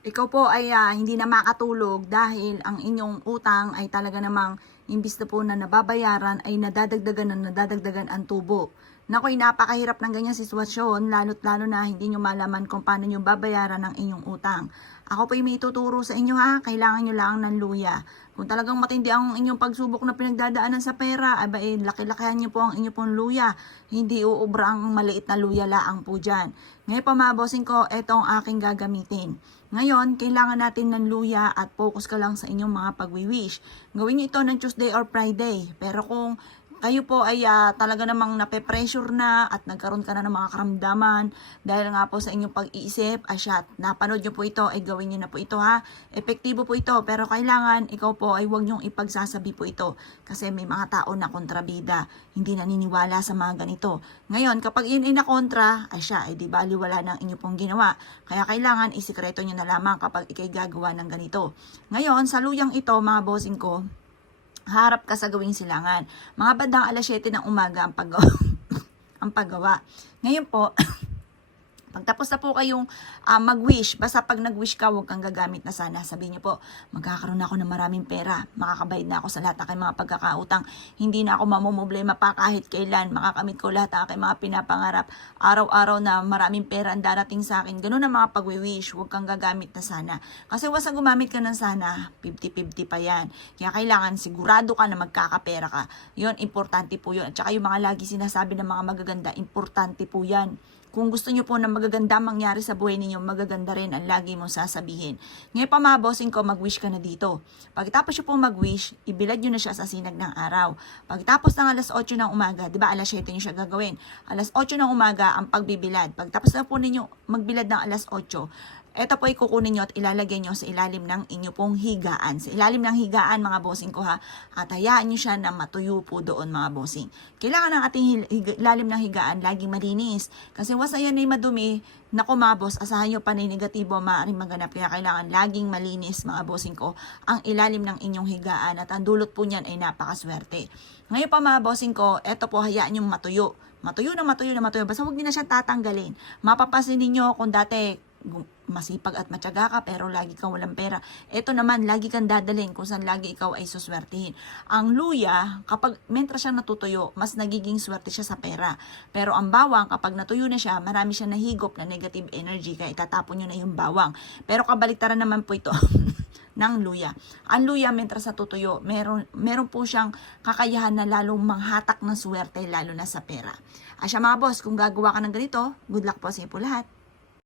ikaw po ay hindi na makatulog dahil ang inyong utang ay talaga namang imbis na po na nababayaran ay nadadagdagan ang tubo. Nakoy, napakahirap ng ganyang sitwasyon, lalo't lalo na hindi nyo malaman kung paano nyo babayaran ang inyong utang. Ako po ay may tuturo sa inyo ha, kailangan nyo lang ng luya. Kung talagang matindi ang inyong pagsubok na pinagdadaanan sa pera, laki-lakihan nyo po ang inyong pong luya. Hindi uubra ang maliit na luya laang po dyan. Ngayon pa mga bossing ko, etong aking gagamitin. Ngayon, kailangan natin ng luya at focus ka lang sa inyong mga pagwi-wish. Gawin nyo ito ng Tuesday or Friday. Pero kung kayo po ay talaga namang nape-pressure na at nagkaroon ka na ng mga karamdaman dahil nga po sa inyong pag-iisip, napanood nyo po ito, ay gawin nyo na po ito ha. Epektibo po ito, pero kailangan ikaw po ay huwag nyong ipagsasabi po ito. Kasi may mga tao na kontrabida, hindi naniniwala sa mga ganito. Ngayon, kapag yun ay nakontra, ay di baliwala ng inyo pong ginawa. Kaya kailangan isikreto nyo na lamang kapag ikay gagawa ng ganito. Ngayon, sa luyang ito mga bossing ko, harap ka sa gawing silangan. Mga bandang alas 7 ng umaga ang paggawa. ang paggawa. Ngayon po, pagtapos na po kayong mag-wish, basta pag nag-wish ka, huwag kang gagamit na sana. Sabihin niyo po, magkakaroon ako ng maraming pera. Makakabayad na ako sa lahat ng aking mga pagkakautang. Hindi na ako mamumblema pa kahit kailan. Makakamit ko lahat ng aking mga pinapangarap. Araw-araw na maraming pera ang darating sa akin. Ganun ang mga pag-wish. Huwag kang gagamit na sana. Kasi wasang gumamit ka ng sana, 50-50 pa yan. Kaya kailangan sigurado ka na magkakapera ka. Yun, importante po yun. At saka yung mga lagi sinasabi ng mga magaganda, importante po yan. Kung gusto nyo po na magaganda mangyari sa buhay ninyo, magaganda rin ang lagi mong sasabihin. Ngayon pa mga bossing ko, mag-wish ka na dito. Pagkatapos nyo po mag-wish, ibilad nyo na siya sa sinag ng araw. Pagkatapos ng alas 8 ng umaga, di ba alas 7 nyo siya gagawin? Alas 8 ng umaga ang pagbibilad. Pagkatapos na po ninyo magbilad ng alas 8, ito po ay kukunin nyo at ilalagay nyo sa ilalim ng inyo pong higaan. Sa ilalim ng higaan mga bossing ko ha. At hayaan nyo siya na matuyo po doon mga bossing. Kailangan ng ating ilalim ng higaan laging malinis. Kasi once na yan ay madumi, naku mga boss, asahan nyo panay negatibo maaaring maganap. Kaya kailangan laging malinis mga bossing ko ang ilalim ng inyong higaan. At ang dulot po niyan ay napakaswerte. Ngayon pa mga bossing ko, ito po hayaan nyo matuyo. Matuyo na matuyo na matuyo. Basta huwag din na siya tatanggalin. Mapapansin ninyo kung dati masipag at matyaga ka pero lagi kang walang pera. Ito naman, lagi kang dadalhin kung saan lagi ikaw ay suswertihin. Ang luya, kapag mentras siyang natutuyo, mas nagiging swerte siya sa pera. Pero ang bawang, kapag natuyo na siya, marami siya nahigop na negative energy kaya itatapon nyo na yung bawang. Pero kabaliktaran naman po ito ng luya. Ang luya, mentras natutuyo, meron po siyang kakayahan na lalong manghatak ng swerte lalo na sa pera. Asya mga boss, kung gagawa ka ng ganito, good luck po sa inyo po lahat.